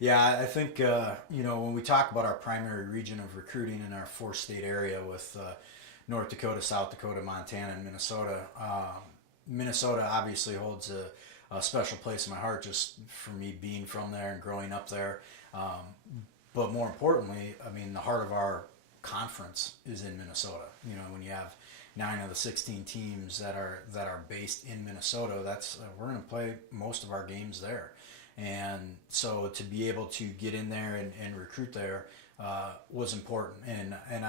Yeah, I think when we talk about our primary region of recruiting in our four-state area with North Dakota, South Dakota, Montana, and Minnesota, Minnesota obviously holds a special place in my heart just for me being from there and growing up there. But more importantly, I mean, the heart of our conference is in Minnesota. When you have 9 of the 16 teams that are based in Minnesota, that's we're going to play most of our games there. And so to be able to get in there and recruit there was important. And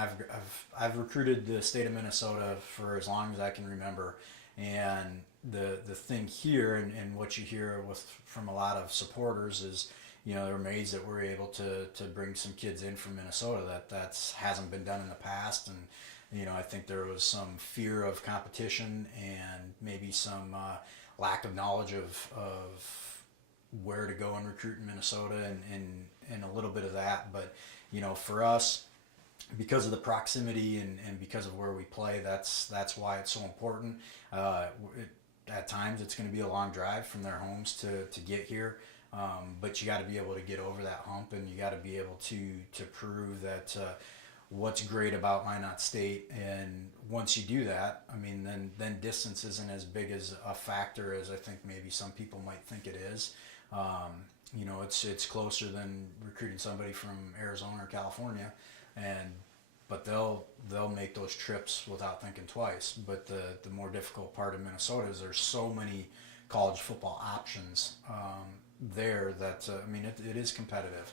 I've recruited the state of Minnesota for as long as I can remember. And the thing here and what you hear from a lot of supporters is, they're amazed that we're able to bring some kids in from Minnesota that hasn't been done in the past. And I think there was some fear of competition and maybe some lack of knowledge of where to go and recruit in Minnesota, and a little bit of that. But for us, because of the proximity and because of where we play, that's why it's so important. At times, it's going to be a long drive from their homes to get here, but you got to be able to get over that hump, and you got to be able to prove that what's great about Minot State. And once you do that, I mean, then distance isn't as big as a factor as I think maybe some people might think it is. It's closer than recruiting somebody from Arizona or California, but they'll make those trips without thinking twice. But the more difficult part of Minnesota is there's so many college football options there that it is competitive.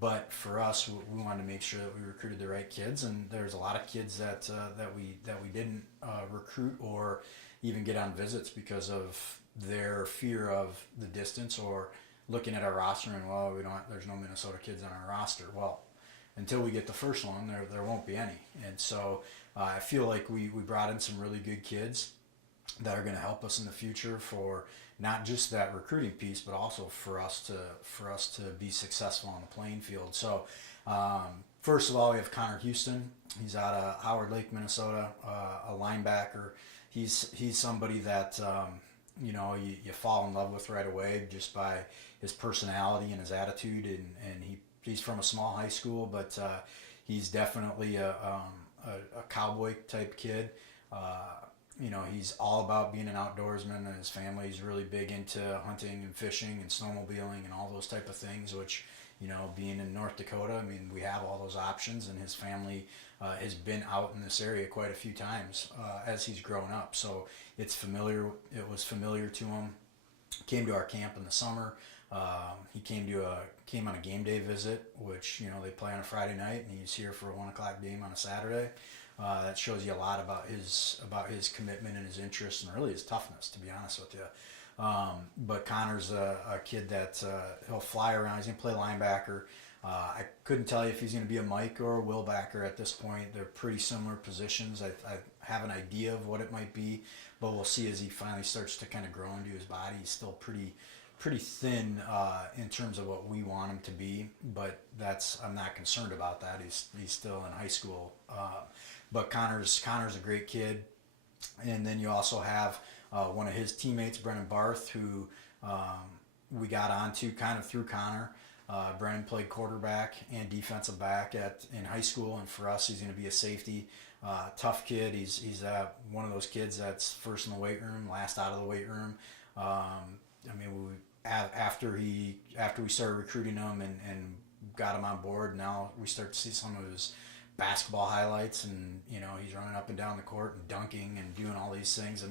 But for us, we wanted to make sure that we recruited the right kids, and there's a lot of kids that we didn't recruit or even get on visits because of their fear of the distance or looking at our roster and there's no Minnesota kids on our roster. Well, until we get the first one, there won't be any. And so I feel like we brought in some really good kids that are going to help us in the future for not just that recruiting piece, but also for us to be successful on the playing field. So first of all, we have Connor Houston. He's out of Howard Lake, Minnesota, a linebacker. He's somebody that you fall in love with right away just by his personality and his attitude, and he's from a small high school, but he's definitely a cowboy type kid. He's all about being an outdoorsman, and his family's really big into hunting and fishing and snowmobiling and all those type of things, which, being in North Dakota, I mean, we have all those options, and his family has been out in this area quite a few times as he's grown up. So it was familiar to him. Came to our camp in the summer. He came on a game day visit, which, they play on a Friday night, and he's here for a 1 o'clock game on a Saturday. That shows you a lot about his commitment and his interest and really his toughness, to be honest with you. But Connor's a kid that he'll fly around. He's going to play linebacker. I couldn't tell you if he's going to be a Mike or a Will backer at this point. They're pretty similar positions. I have an idea of what it might be, but we'll see as he finally starts to kind of grow into his body. He's still pretty thin in terms of what we want him to be, but I'm not concerned about that. He's still in high school. But Connor's a great kid. And then you also have one of his teammates, Brennan Barth, who we got onto kind of through Connor. Brennan played quarterback and defensive back in high school, and for us, he's going to be a safety. Tough kid. He's one of those kids that's first in the weight room, last out of the weight room. After we started recruiting him and got him on board, now we start to see some of his basketball highlights, and he's running up and down the court and dunking and doing all these things.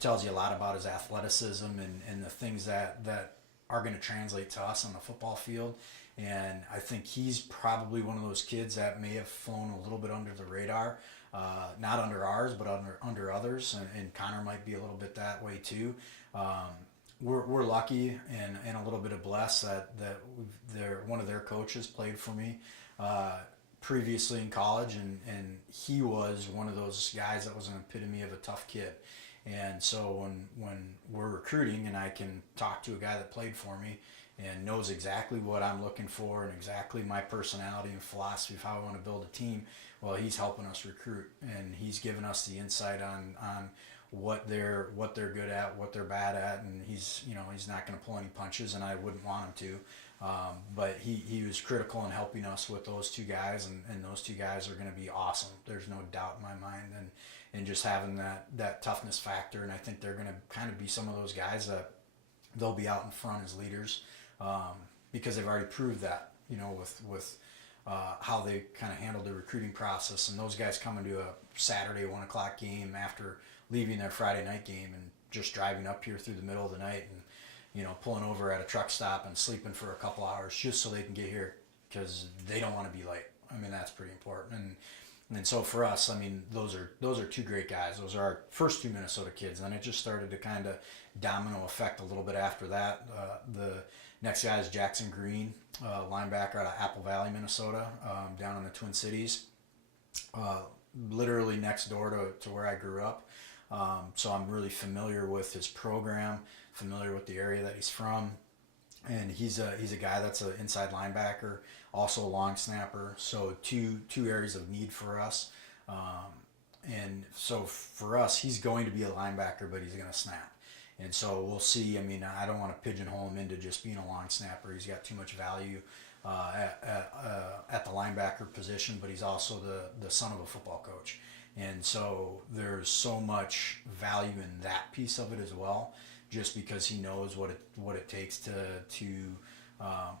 Tells you a lot about his athleticism and the things that are going to translate to us on the football field. And I think he's probably one of those kids that may have flown a little bit under the radar, not under ours, but under others. And Connor might be a little bit that way too. We're lucky and a little bit of blessed that one of their coaches played for me previously in college, and he was one of those guys that was an epitome of a tough kid. And so when we're recruiting and I can talk to a guy that played for me and knows exactly what I'm looking for and exactly my personality and philosophy of how I want to build a team, well, he's helping us recruit, and he's giving us the insight on what they're good at, what they're bad at, and he's not going to pull any punches, and I wouldn't want him to. But he was critical in helping us with those two guys, and those two guys are going to be awesome. There's no doubt in my mind, and just having that toughness factor, and I think they're going to kind of be some of those guys that they'll be out in front as leaders, because they've already proved that, with how they kind of handled the recruiting process, and those guys coming to a Saturday 1:00 game after leaving their Friday night game and just driving up here through the middle of the night and pulling over at a truck stop and sleeping for a couple hours just so they can get here because they don't want to be late. I mean, that's pretty important. And so for us, I mean, those are two great guys. Those are our first two Minnesota kids. And it just started to kind of domino effect a little bit after that. The next guy is Jackson Green, linebacker out of Apple Valley, Minnesota, down in the Twin Cities, literally next door to where I grew up. So I'm really familiar with his program, familiar with the area that he's from, and he's a guy that's an inside linebacker, also a long snapper. So two areas of need for us, and so for us, he's going to be a linebacker, but he's going to snap. And so we'll see. I mean, I don't want to pigeonhole him into just being a long snapper. He's got too much value at the linebacker position, but he's also the son of a football coach. And so there's so much value in that piece of it as well, just because he knows what it takes to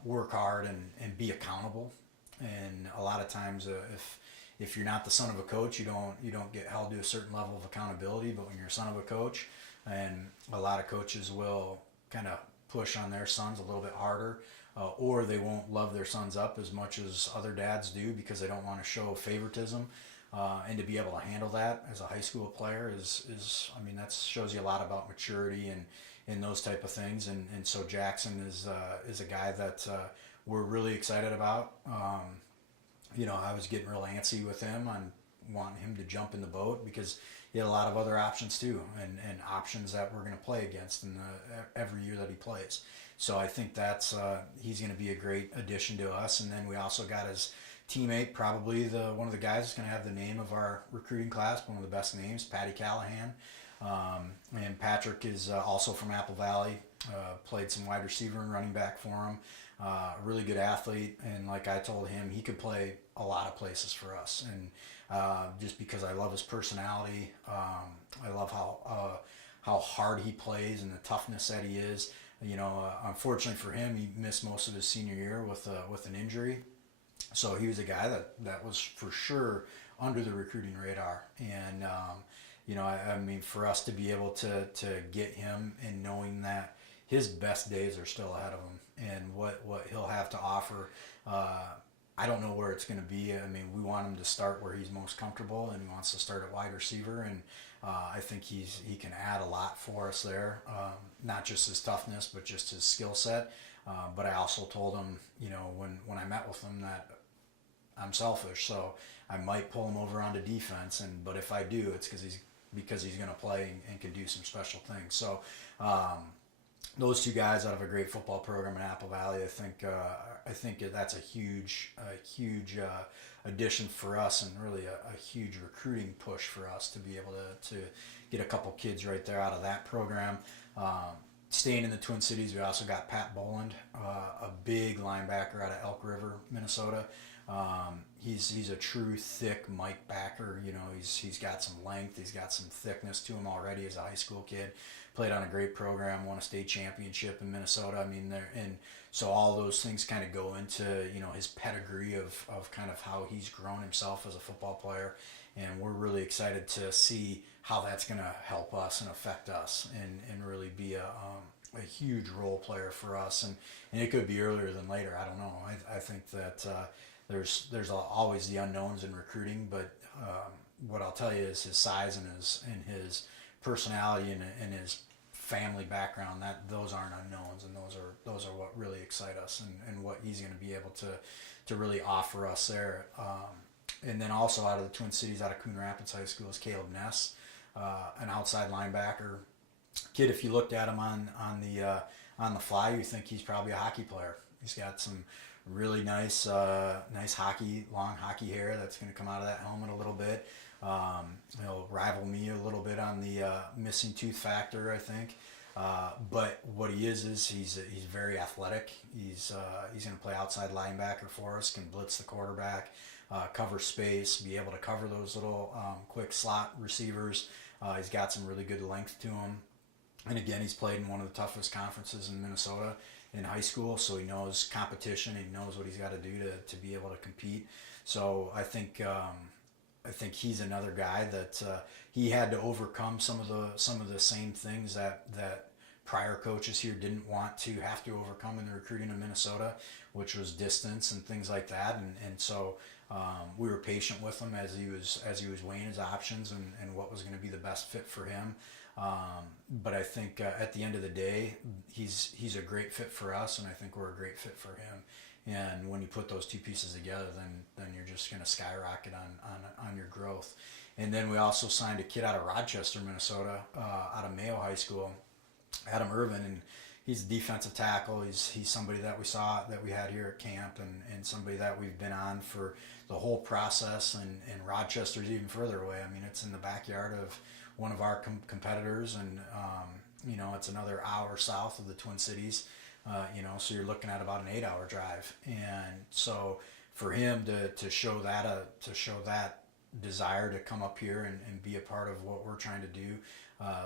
work hard and be accountable. And a lot of times, if you're not the son of a coach, you don't get held to a certain level of accountability. But when you're a son of a coach, and a lot of coaches will kind of push on their sons a little bit harder, or they won't love their sons up as much as other dads do because they don't want to show favoritism. And to be able to handle that as a high school player is I mean, that shows you a lot about maturity and those type of things. And so Jackson is a guy that we're really excited about. I was getting real antsy with him on wanting him to jump in the boat because he had a lot of other options too, and options that we're going to play against in every year that he plays. So I think that's he's going to be a great addition to us. And then we also got his teammate, probably one of the guys that's going to have the name of our recruiting class, one of the best names, Patty Callahan. And Patrick is also from Apple Valley, played some wide receiver and running back for him. A really good athlete, and like I told him, he could play a lot of places for us. And just because I love his personality, I love how hard he plays and the toughness that he is. Unfortunately for him, he missed most of his senior year with an injury. So he was a guy that was for sure under the recruiting radar. And, I mean, for us to be able to get him and knowing that his best days are still ahead of him and what he'll have to offer, I don't know where it's going to be. I mean, we want him to start where he's most comfortable, and he wants to start at wide receiver. And I think he can add a lot for us there, not just his toughness, but just his skill set. But I also told him, when I met with him, that I'm selfish, so I might pull him over onto defense. But if I do, it's because he's going to play and can do some special things. So those two guys out of a great football program in Apple Valley, I think that's a huge addition for us, and really a huge recruiting push for us to be able to get a couple kids right there out of that program. Staying in the Twin Cities, we also got Pat Boland, a big linebacker out of Elk River, Minnesota. He's a true thick Mike backer. He's got some length. He's got some thickness to him already as a high school kid. Played on a great program, won a state championship in Minnesota. I mean, so all those things kind of go into his pedigree of kind of how he's grown himself as a football player, and we're really excited to see how that's going to help us and affect us, and really be a huge role player for us. And it could be earlier than later. I don't know. I think that there's always the unknowns in recruiting, but what I'll tell you is his size and his personality and his family background, that those aren't unknowns, and those are what really excite us, and what he's going to be able to really offer us there. And then also out of the Twin Cities, out of Coon Rapids High School, is Caleb Ness, an outside linebacker kid. If you looked at him on the fly, you think he's probably a hockey player. He's got some really nice long hockey hair that's going to come out of that helmet a little bit. He'll rival me a little bit on the missing tooth factor, I think. But what he is he's very athletic. He's going to play outside linebacker for us, can blitz the quarterback, cover space, be able to cover those little quick slot receivers. He's got some really good length to him. And again, he's played in one of the toughest conferences in Minnesota in high school, so he knows competition. He knows what he's got to do to be able to compete. So I think he's another guy that he had to overcome some of the same things that prior coaches here didn't want to have to overcome in the recruiting of Minnesota, which was distance and things like that. And so we were patient with him as he was weighing his options and what was going to be the best fit for him. But I think at the end of the day, he's a great fit for us, and I think we're a great fit for him. And when you put those two pieces together, then you're just going to skyrocket on your growth. And then we also signed a kid out of Rochester, Minnesota, out of Mayo High School, Adam Irvin, and he's a defensive tackle. He's somebody that we had here at camp, and somebody that we've been on for the whole process. And Rochester's even further away. I mean, it's in the backyard of one of our competitors, and it's another hour south of the Twin Cities. So you're looking at about an 8-hour drive, and so for him to show that desire to come up here and be a part of what we're trying to do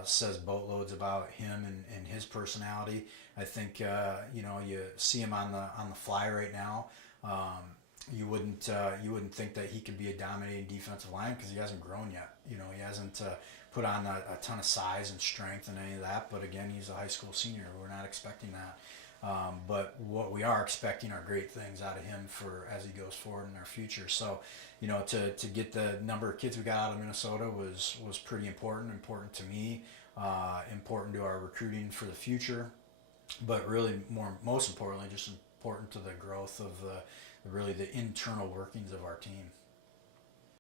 says boatloads about him and his personality. I think you see him on the fly right now. You wouldn't think that he could be a dominating defensive line because he hasn't grown yet. He hasn't put on a ton of size and strength and any of that. But again, he's a high school senior. We're not expecting that. But what we are expecting are great things out of him as he goes forward in our future. So, to get the number of kids we got out of Minnesota was pretty important to me, important to our recruiting for the future, but really most importantly, just important to the growth of the internal workings of our team.